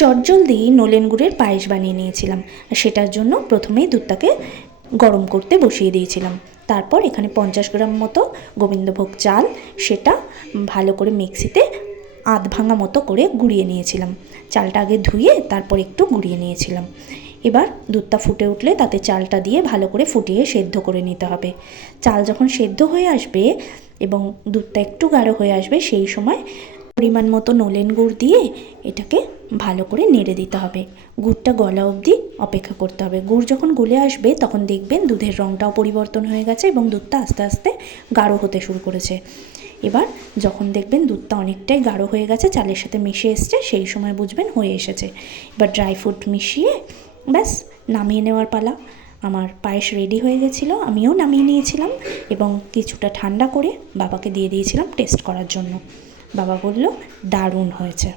চটজলদি নলেন গুড়ের পায়েস বানিয়ে নিয়েছিলাম। আর সেটার জন্য প্রথমেই দুধটাকে গরম করতে বসিয়ে দিয়েছিলাম। তারপর এখানে 50 গ্রাম মতো গোবিন্দভোগ চাল, সেটা ভালো করে মিক্সিতে আধ ভাঙা মতো করে গুঁড়িয়ে নিয়েছিলাম। চালটা আগে ধুয়ে তারপর একটু গুঁড়িয়ে নিয়েছিলাম। এবার দুধটা ফুটে উঠলে তাতে চালটা দিয়ে ভালো করে ফুটিয়ে সেদ্ধ করে নিতে হবে। চাল যখন সেদ্ধ হয়ে আসবে এবং দুধটা একটু গাঢ় হয়ে আসবে, সেই সময় পরিমাণ মতো নলেন গুড় দিয়ে এটাকে ভালো করে নেড়ে দিতে হবে। গুড়টা গলা অবধি অপেক্ষা করতে হবে। গুড় যখন গলে আসবে তখন দেখবেন দুধের রঙটাও পরিবর্তন হয়ে গেছে এবং দুধটা আস্তে আস্তে গাঢ় হতে শুরু করেছে। এবার যখন দেখবেন দুধটা অনেকটাই গাঢ় হয়ে গেছে, চালের সাথে মিশে এসছে, সেই সময় বুঝবেন হয়ে এসেছে। এবার ড্রাই ফ্রুট মিশিয়ে ব্যাস নামিয়ে নেওয়ার পালা। আমার পায়েস রেডি হয়ে গেছিলো, আমিও নামিয়ে নিয়েছিলাম এবং কিছুটা ঠান্ডা করে বাবাকে দিয়ে দিয়েছিলাম টেস্ট করার জন্য। বাবা বলল দারুণ হয়েছে।